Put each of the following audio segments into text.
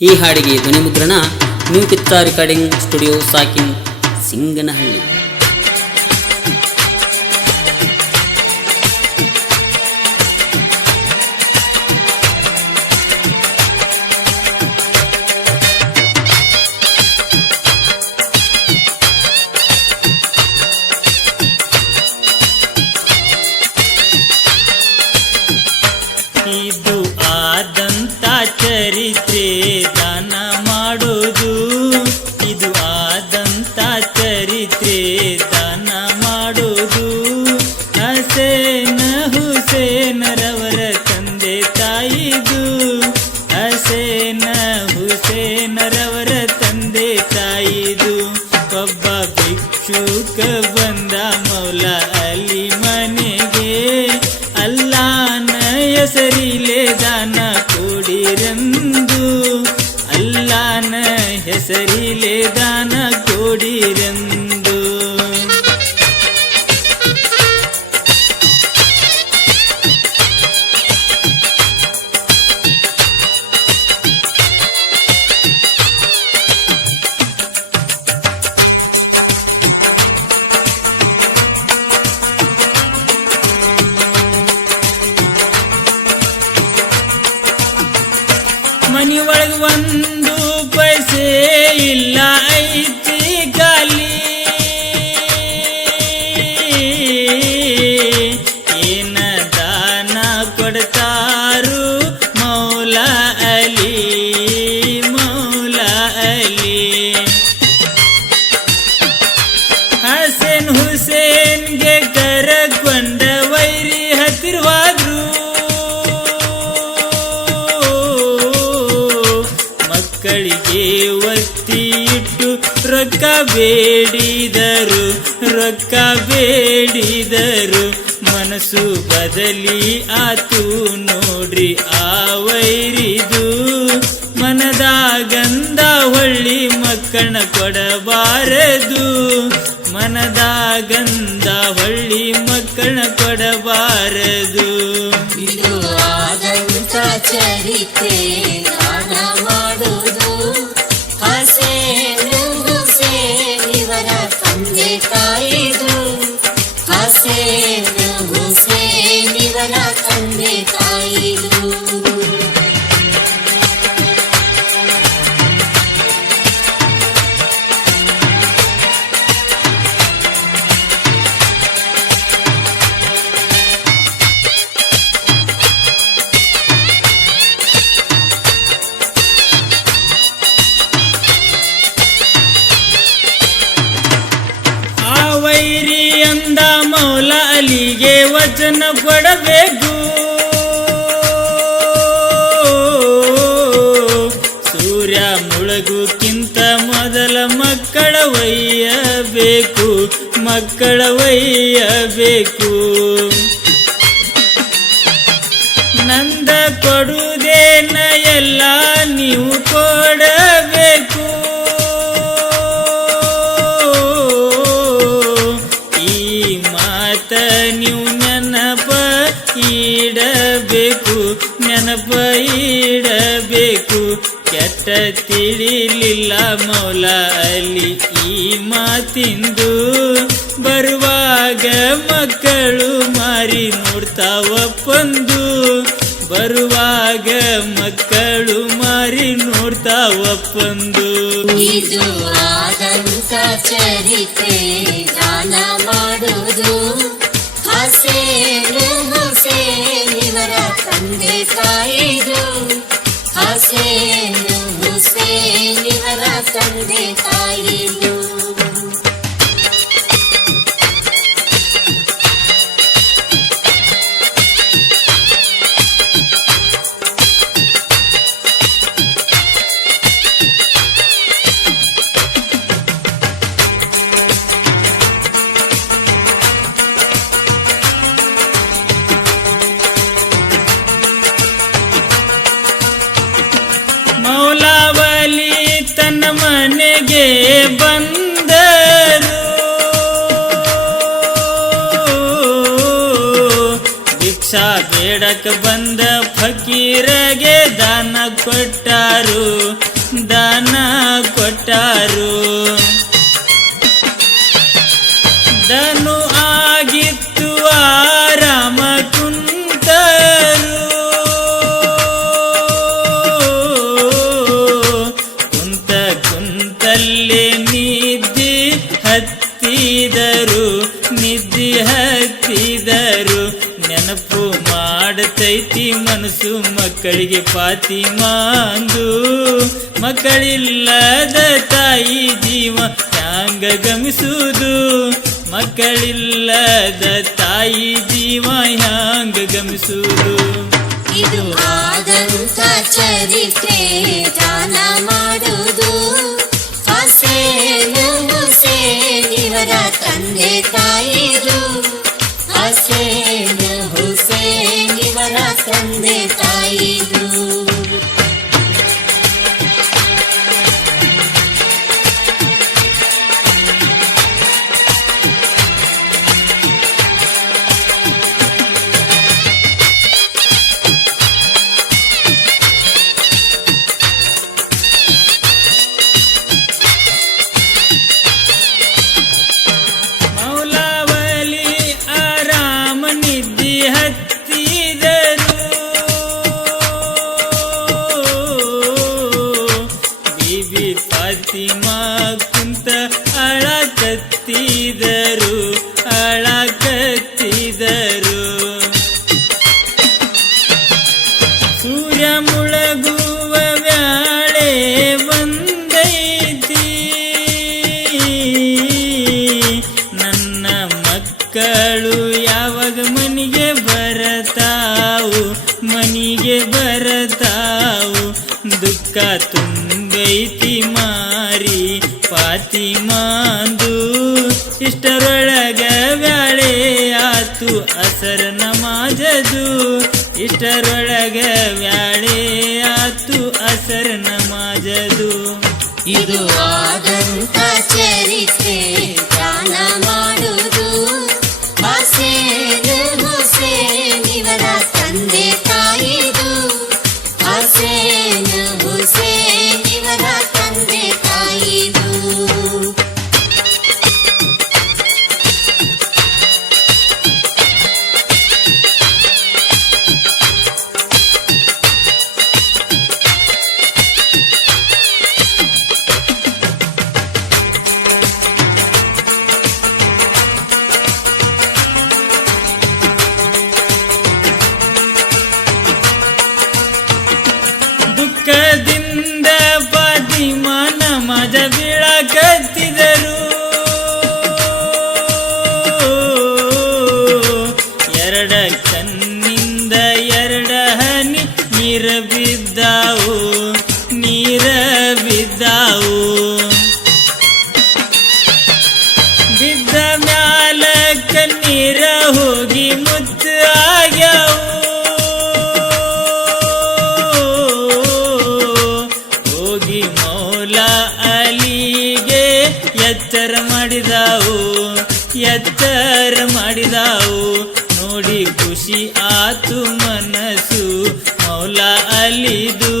ಈ ಹಾಡಿಗೆ ಧ್ವನಿಮುದ್ರಣ ನ್ಯೂ ಪಿಕ್ಚರ್ ರೆಕಾರ್ಡಿಂಗ್ ಸ್ಟುಡಿಯೋ ಸಾಕಿನ್ ಸಿಂಗನಹಳ್ಳಿ. ಇದು ಆದಂತ ಚರಿತ್ರೆ ದಾನ ಮಾಡೋದು ಇದು ಆದಂತ ಚರಿತ್ರೆ ದಾನ ಮಾಡೋದು ಹಸೇನ ಹುಸೇನರವರ ತಂದೆ ತಾಯಿದು. ಹಸೇನ ಹುಸೇನರವರ ತಂದೆ ತಾಯಿದು. ಒಬ್ಬ ಭಿಕ್ಷುಕ ಬಂದ ಮೌಲ ಅಲಿ ಮನೆಗೆ. ಅಲ್ಲಾನ ಹೆಸರಿಲೆ ದಾನ ಒಂದು ಪೈಸೆ ಇಲ್ಲ ಐತಿ ಗಾಲಿ ಏನ ದಾನ ಕೊಡ್ತಾರು ಮೌಲ ಅಲಿ ಮೌಲ ಅಲಿ. ಬೇಡಿದರು, ರೊಕ್ಕ ಬೇಡಿದರು, ಮನಸ್ಸು ಬದಲಿ ಆತು ನೋಡ್ರಿ ಆ ವೈರಿದು ಮನದಾಗಂದ ಹೊಳ್ಳಿ ಮಕ್ಕಳ ಕೊಡಬಾರದು. ಮನದಾಗಂದ ಹೊಳ್ಳಿ ಮಕ್ಕಳ ಕೊಡಬಾರದು. ಇದು ಆದಂತ ವೈರಿ ಅಂದ ಮೌಲ ಅಲಿಗೆ ವಚನ ಕೊಡಬೇಕು. ಸೂರ್ಯ ಮುಳುಗುಕ್ಕಿಂತ ಮೊದಲ ಮಕ್ಕಳ ಒಯ್ಯಬೇಕು ಮಕ್ಕಳ ಒಯ್ಯಬೇಕು. ನಂದ ಕೊಡುವುದೇನ ಎಲ್ಲ ನೀವು ಕೊಡಬೇಕು. ನೆನಪ ಇಡಬೇಕು ಕೆಟ್ಟ ತಿಳಿಲಿಲ್ಲ ಮೌಲ ಅಲ್ಲಿ ಈ ಮಾತಿಂದು. ಬರುವಾಗ ಮಕ್ಕಳು ಮಾರಿ ನೋಡ್ತಾವಪ್ಪಂದು ಬರುವಾಗ ಮಕ್ಕಳು ಮಾರಿ ನೋಡ್ತಾವಪ್ಪಂದು ಇದು ಚರಿತ್ರೆ ಮಾಡುವುದು. ಹಸೇನು ಹುಸೇನ್ ಇವರ ತಂದೆ ತಾಯಿದು ಹಸೇನು ಹುಸೇನ್ ಇವರ ತಂದೆ ತಾಯಿದು ಬೇಡಕ ಬಂದ ಫಕೀರಗೆ ದಾನ ಕೊಟ್ಟಾರು ದಾನ ಕೊಟ್ಟಾರು. ದನು ಆಗಿತ್ತು ಆರಾಮ ಕುಂತರು. ಕುಂತ ಕುಂತಲ್ಲಿ ನಿದ್ದಿ ಹತ್ತಿದರು ನಿದ್ದಿ ಹತ್ತಿದರು, ನೆನಪು ಮಾ ಮಕ್ಕಳಿಗೆ ಪಾತಿ ಮಾಂದು ಮಕ್ಕಳಿಲ್ಲದ ತಾಯಿ ಜೀವ ಹ್ಯಾಂಗ ಗಮಿಸುವುದು. ಮಕ್ಕಳಿಲ್ಲದ ತಾಯಿ ಜೀವ ಹ್ಯಾಂಗ ಗಮಿಸುವುದು. ಇದು ಚರಿತ್ರೆ ಇಷ್ಟರೊಳಗ ಬ್ಯಾಳೆ ಆತು ಅಸರ ನಮಾಜದು ಇಷ್ಟರೊಳಗ ಬ್ಯಾಳೆ ಆತು ಅಸರ ನಮಾಜದು ಇದು ಆದಂತ ಚರಿತ್ರೆ. ಮುತ್ತು ಆಗ್ಯಾವು. ಹೋಗಿ ಮೌಲ ಅಲಿಗೆ ಎತ್ತರ ಮಾಡಿದಾವು ಎತ್ತರ ಮಾಡಿದಾವು. ನೋಡಿ ಖುಷಿ ಆತು ಮನಸ್ಸು ಮೌಲ ಅಲಿದು.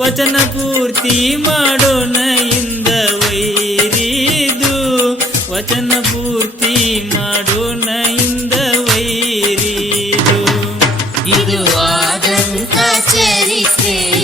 ವಚನ ಪೂರ್ತಿ ಮಾಡೋಣ ಇಂದ ವೈರಿದು. ವಚನ ಪೂರ್ತಿ ಮಾಡೋಣ ಇಂದ ಆದಂತ ಚರಿತ್ರೆ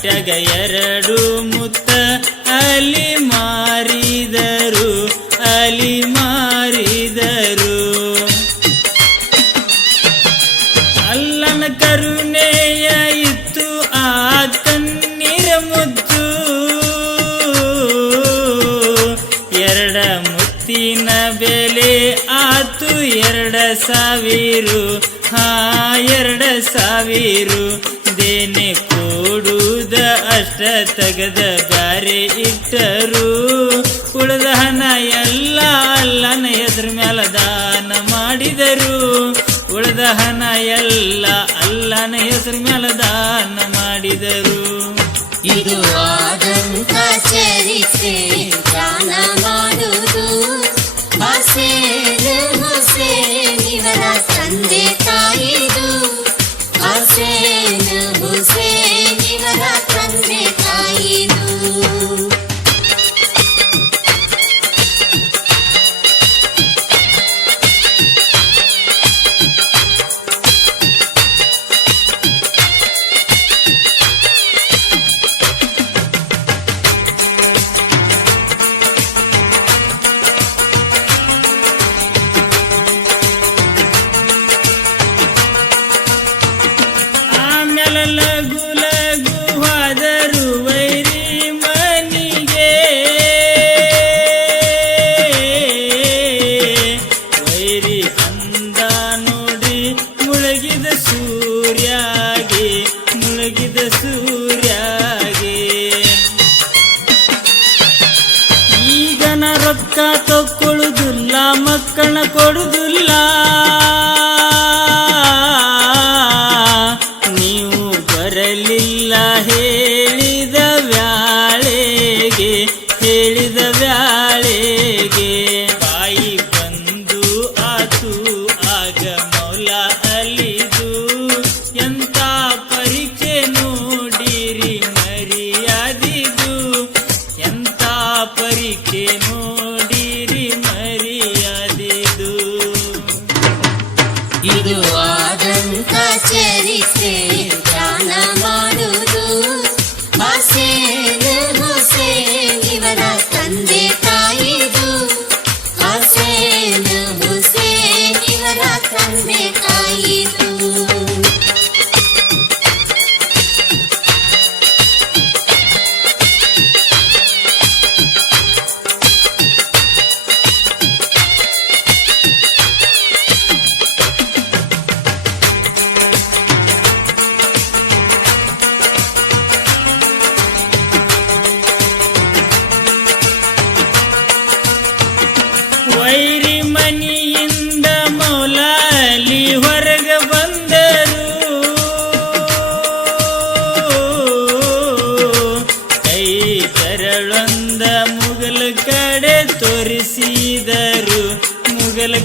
ಪ್ಯಾಟ್ಯಾಗ ಎರಡು ಮುತ್ತ ಅಲಿ ಮಾರಿದರು ಅಲಿ ಮಾರಿದರು. ಅಲ್ಲನ ಕರುಣೆಯ ಇತ್ತು ಆ ಕಣ್ಣೀರ ಮುದ್ದು. ಎರಡ ಮುತ್ತಿನ ಬೆಲೆ ಆತು ಎರಡ ಸಾವಿರು, ಹಾ, ಎರಡ ಸಾವಿರು. ದೇನೆ ಕೊಡುದ ಅಷ್ಟ ತೆಗೆದ ಬ್ಯಾರೆ ಇಟ್ಟರು. ಉಳಿದ ಹಣ ಎಲ್ಲ ಅಲ್ಲನ ಎದ್ರ ಮ್ಯಾಲ ದಾನ ಮಾಡಿದರು. ಉಳಿದ ಹಣ ಎಲ್ಲ ಅಲ್ಲನ ಹೆಸರು ಮ್ಯಾಲ ದಾನ ಮಾಡಿದರು. ಇದು ಆದಂತ ಚರಿತ್ರೆ ದಾನ ಮಾಡುವುದು. ತಂದೆ ತಾಯಿದು ಹಸೇನ್ ಸೂರ್ಯಾಗೆ. ಈಗನ ರೊಕ್ಕ ತಕ್ಕೊಳ್ಳುದಿಲ್ಲ ಮಕ್ಕಳ ಕೊಡುದಿಲ್ಲ.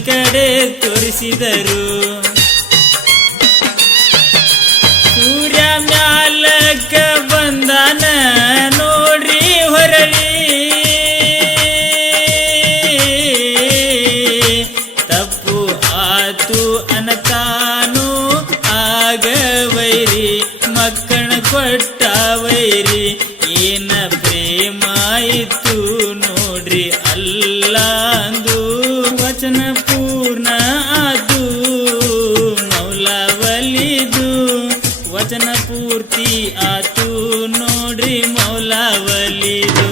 ಕಡೆ ತೋರಿಸಿದರು. ವಚನ ಪೂರ್ತಿ ಆತು ನೋಡ್ರಿ ಮೌಲವಲಿದು.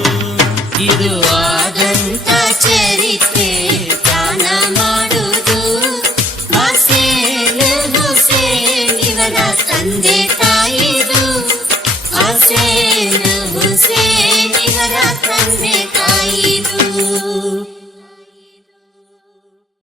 ಇದು ಆದಂತ ಚರಿತ್ರೆ.